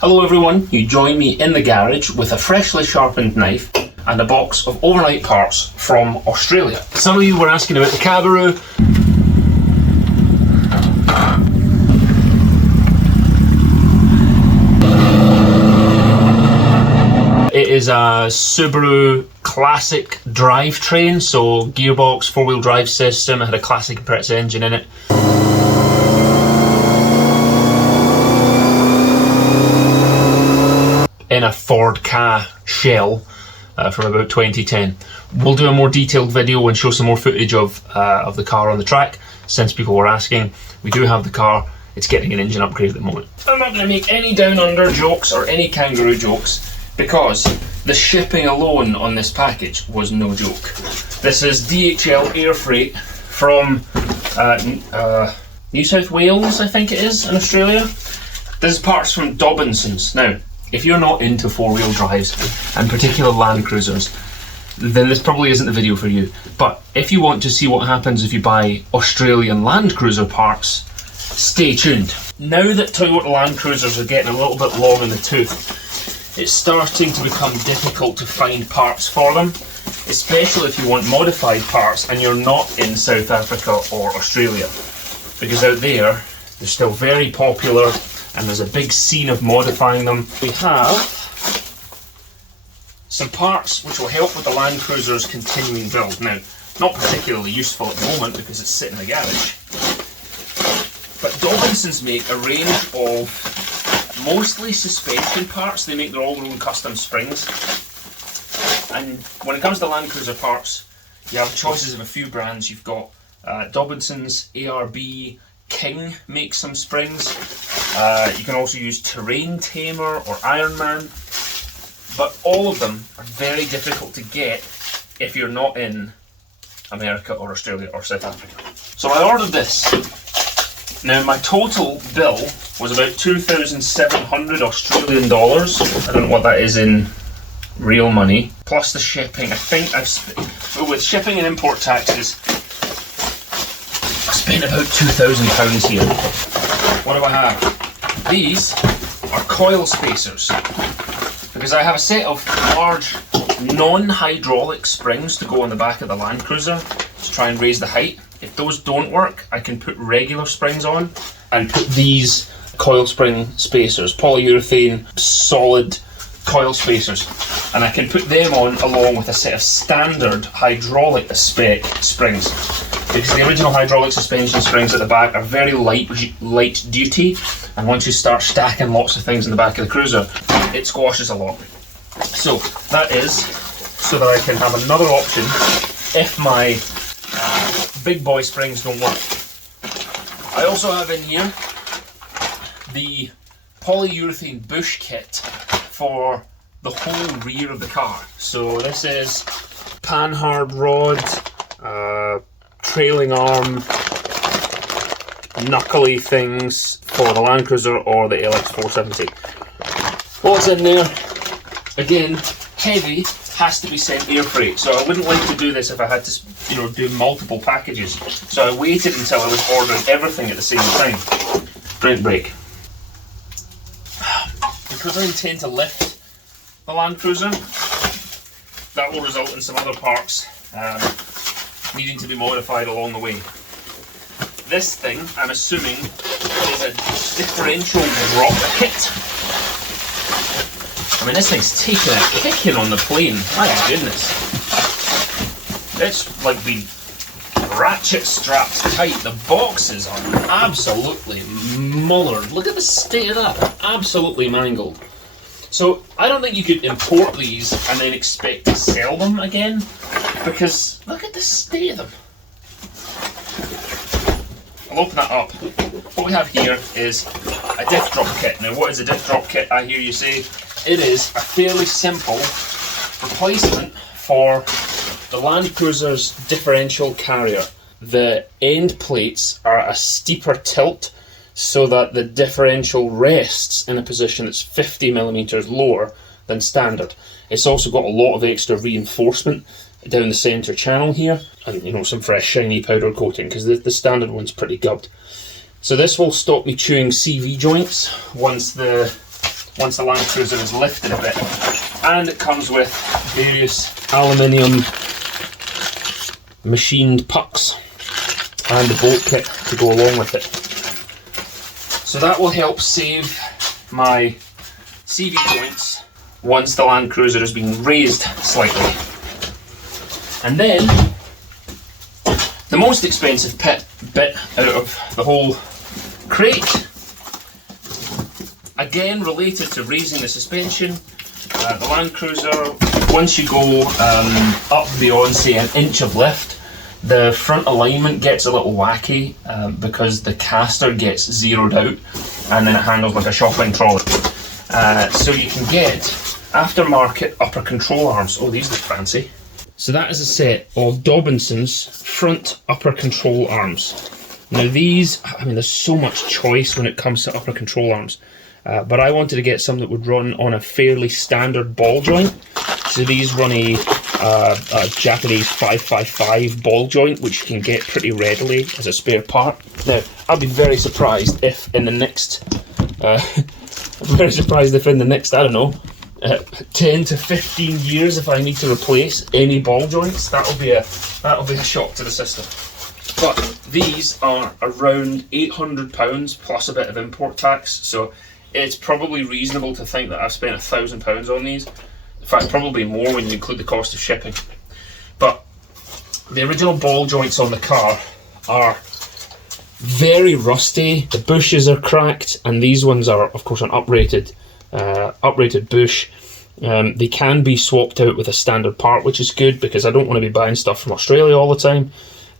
Hello everyone, you join me in the garage with a freshly sharpened knife and a box of overnight parts from Australia. Some of you were asking about the Cabaroo. It is a Subaru classic drivetrain, so gearbox, four-wheel drive system. It had a classic compressed engine in it. In a Ford Ka shell from about 2010. We'll do a more detailed video and show some more footage of the car on the track, since people were asking. We do have the car, it's getting an engine upgrade at the moment. I'm not going to make any down under jokes or any kangaroo jokes, because the shipping alone on this package was no joke. This is DHL air freight from New South Wales, I think it is, in Australia. This is parts from Dobinsons. Now, if you're not into four-wheel drives, and particular Landcruisers, then this probably isn't the video for you. But if you want to see what happens if you buy Australian Landcruiser parts, stay tuned. Now that Toyota Landcruisers are getting a little bit long in the tooth, it's starting to become difficult to find parts for them, especially if you want modified parts and you're not in South Africa or Australia. Because out there, they're still very popular and there's a big scene of modifying them. We have some parts which will help with the Landcruiser's continuing build. Now, not particularly useful at the moment because it's sitting in the garage. But Dobinsons make a range of mostly suspension parts. They make their own custom springs. And when it comes to Landcruiser parts, you have choices of a few brands. You've got Dobinsons, ARB, King makes some springs. You can also use Terrain Tamer or Ironman. But all of them are very difficult to get if you're not in America or Australia or South Africa. So I ordered this. Now my total bill was about 2,700 Australian dollars. I don't know what that is in real money. Plus the shipping. I think with shipping and import taxes, I spent about £2,000 here. What do I have? These are coil spacers. Because I have a set of large non-hydraulic springs to go on the back of the Landcruiser to try and raise the height. If those don't work, I can put regular springs on and put these coil spring spacers, polyurethane solid coil spacers, and I can put them on along with a set of standard hydraulic spec springs, because the original hydraulic suspension springs at the back are very light duty, and once you start stacking lots of things in the back of the cruiser, it squashes a lot. So that is so that I can have another option if my big boy springs don't work. I also have in here the polyurethane bush kit for the whole rear of the car. So this is panhard rod, trailing arm, knuckly things for the Landcruiser or the LX470. What's in there? Again, heavy, has to be sent air freight. So I wouldn't like to do this if I had to, do multiple packages. So I waited until I was ordering everything at the same time. Drink break. Because I intend to lift the Landcruiser, that will result in some other parts needing to be modified along the way. This thing, I'm assuming, is a differential drop kit. I mean, this thing's taking a kicking on the plane. My goodness. It's like been ratchet strapped tight. The boxes are absolutely mullered. Look at the state of that. They're absolutely mangled. So I don't think you could import these and then expect to sell them again, because look at the state of them. I'll open that up. What we have here is a diff drop kit. Now, what is a diff drop kit, I hear you say? It is a fairly simple replacement for the Landcruiser's differential carrier. The end plates are a steeper tilt so that the differential rests in a position that's 50mm lower than standard. It's also got a lot of extra reinforcement down the centre channel here, and some fresh shiny powder coating, because the standard one's pretty gubbed. So this will stop me chewing CV joints once the once the Landcruiser is lifted a bit. And it comes with various aluminium machined pucks and the bolt kit to go along with it. So that will help save my CV points once the Landcruiser has been raised slightly. And then the most expensive bit out of the whole crate, again related to raising the suspension. The Landcruiser, once you go up beyond, say, an inch of lift, the front alignment gets a little wacky because the Castor gets zeroed out and then it handles like a shopping trolley. So you can get aftermarket upper control arms. Oh, these look fancy. So that is a set of Dobinsons front upper control arms. Now these, I mean, there's so much choice when it comes to upper control arms, but I wanted to get some that would run on a fairly standard ball joint. So these run a Japanese 555 ball joint, which you can get pretty readily as a spare part. Now, I'll be very surprised if in the next, I don't know, 10 to 15 years, if I need to replace any ball joints. That'll be a shock to the system. But these are around £800 plus a bit of import tax, so it's probably reasonable to think that I've spent £1,000 on these. In fact, probably more when you include the cost of shipping. But the original ball joints on the car are very rusty. The bushes are cracked, and these ones are, of course, an uprated bush. They can be swapped out with a standard part, which is good because I don't want to be buying stuff from Australia all the time.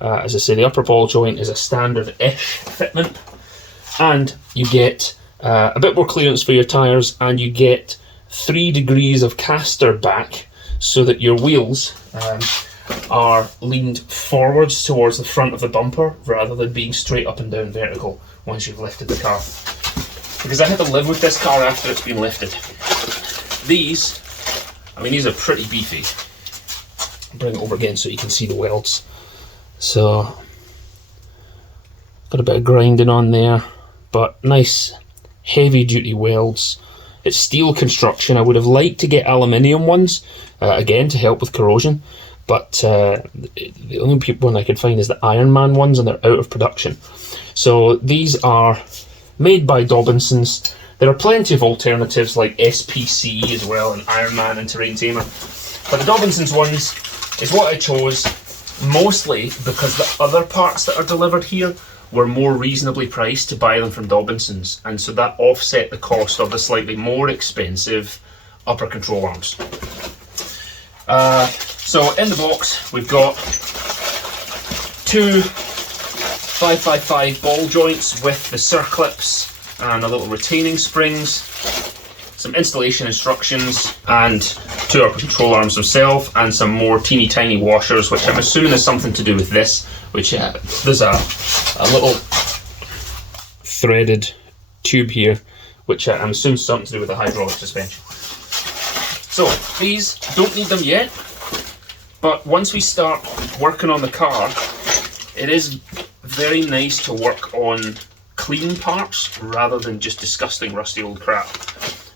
As I say, the upper ball joint is a standard-ish fitment, and you get a bit more clearance for your tyres, and you get 3 degrees of Castor back so that your wheels are leaned forwards towards the front of the bumper rather than being straight up and down vertical once you've lifted the car. Because I had to live with this car after it's been lifted. These, I mean, these are pretty beefy. I'll bring it over again so you can see the welds. So, got a bit of grinding on there, but nice heavy duty welds. It's steel construction. I would have liked to get aluminium ones, again, to help with corrosion, but the only one I could find is the Iron Man ones, and they're out of production. So these are made by Dobinsons. There are plenty of alternatives like SPC as well, and Iron Man and Terrain Tamer. But the Dobinsons ones is what I chose, mostly because the other parts that are delivered here were more reasonably priced to buy them from Dobinsons, and so that offset the cost of the slightly more expensive upper control arms. So in the box we've got 2 555 ball joints with the circlips and a little retaining springs, some installation instructions, and 2 upper control arms themselves, and some more teeny tiny washers, which I'm assuming is something to do with this, which there's a little threaded tube here, which I'm assuming is something to do with the hydraulic suspension. So these, don't need them yet, but once we start working on the car, it is very nice to work on clean parts rather than just disgusting rusty old crap.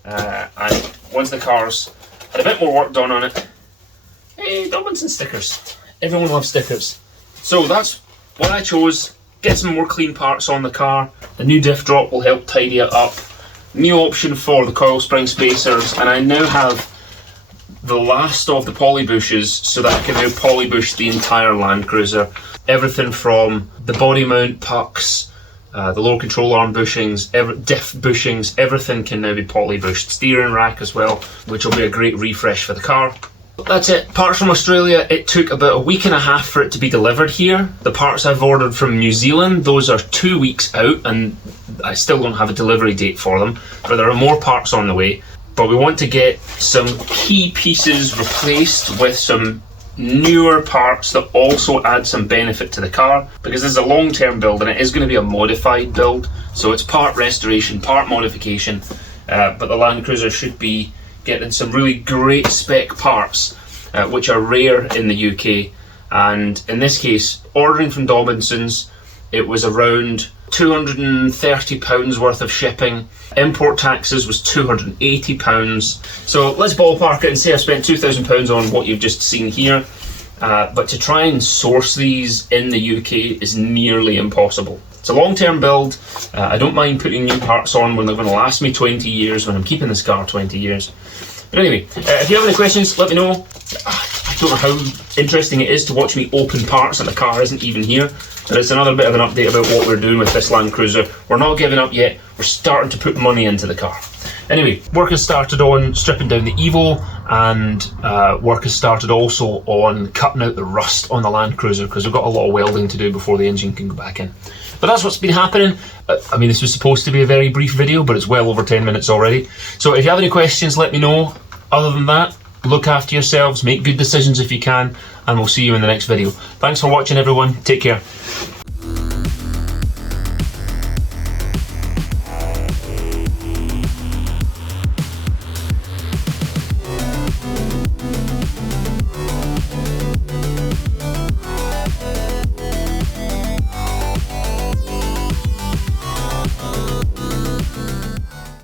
And once the car's had a bit more work done on it, hey, Dobinson stickers. Everyone loves stickers. So that's what I chose. Get some more clean parts on the car. The new diff drop will help tidy it up. New option for the coil spring spacers, and I now have the last of the poly bushes so that I can now poly bush the entire Landcruiser. Everything from the body mount pucks, the lower control arm bushings, diff bushings, everything can now be poly bushed. Steering rack as well, which will be a great refresh for the car. That's it. Parts from Australia, it took about a week and a half for it to be delivered here. The parts I've ordered from New Zealand, those are 2 weeks out, and I still don't have a delivery date for them, but there are more parts on the way. But we want to get some key pieces replaced with some newer parts that also add some benefit to the car, because this is a long-term build and it is going to be a modified build, so it's part restoration, part modification, but the Landcruiser should be getting some really great spec parts, which are rare in the UK. And in this case, ordering from Dobinsons, it was around £230 worth of shipping. Import taxes was £280. So let's ballpark it and say I've spent £2,000 on what you've just seen here. But to try and source these in the UK is nearly impossible. It's a long-term build. I don't mind putting new parts on when they're going to last me 20 years, when I'm keeping this car 20 years. But anyway, if you have any questions, let me know. I don't know how interesting it is to watch me open parts and the car isn't even here. But it's another bit of an update about what we're doing with this Landcruiser. We're not giving up yet. We're starting to put money into the car. Anyway, work has started on stripping down the Evo, and work has started also on cutting out the rust on the Landcruiser, because we've got a lot of welding to do before the engine can go back in. But that's what's been happening. I mean, this was supposed to be a very brief video, but it's well over 10 minutes already. So if you have any questions, let me know. Other than that, look after yourselves, make good decisions if you can, and we'll see you in the next video. Thanks for watching, everyone. Take care.